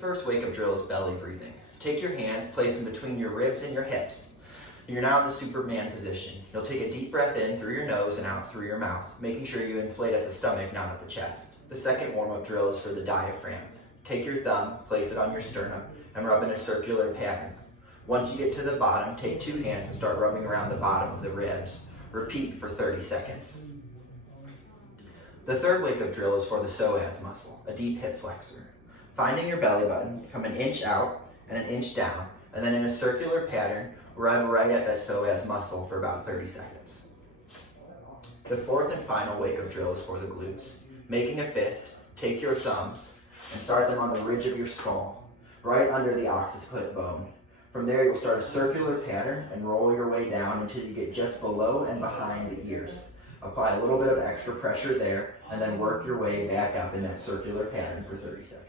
first wake-up drill is belly breathing. Take your hands, place them between your ribs and your hips. You're now in the Superman position. You'll take a deep breath in through your nose and out through your mouth, making sure you inflate at the stomach, not at the chest. The second warm-up drill is for the diaphragm. Take your thumb, place it on your sternum, and rub in a circular pattern. Once you get to the bottom, take two hands and start rubbing around the bottom of the ribs. Repeat for 30 seconds. The third wake-up drill is for the psoas muscle, a deep hip flexor. Finding your belly button, come an inch out and an inch down, and then in a circular pattern, rub right at that psoas muscle for about 30 seconds. The fourth and final wake-up drill is for the glutes. Making a fist, take your thumbs and start them on the ridge of your skull, right under the occiput bone. From there, you'll start a circular pattern and roll your way down until you get just below and behind the ears. Apply a little bit of extra pressure there, and then work your way back up in that circular pattern for 30 seconds.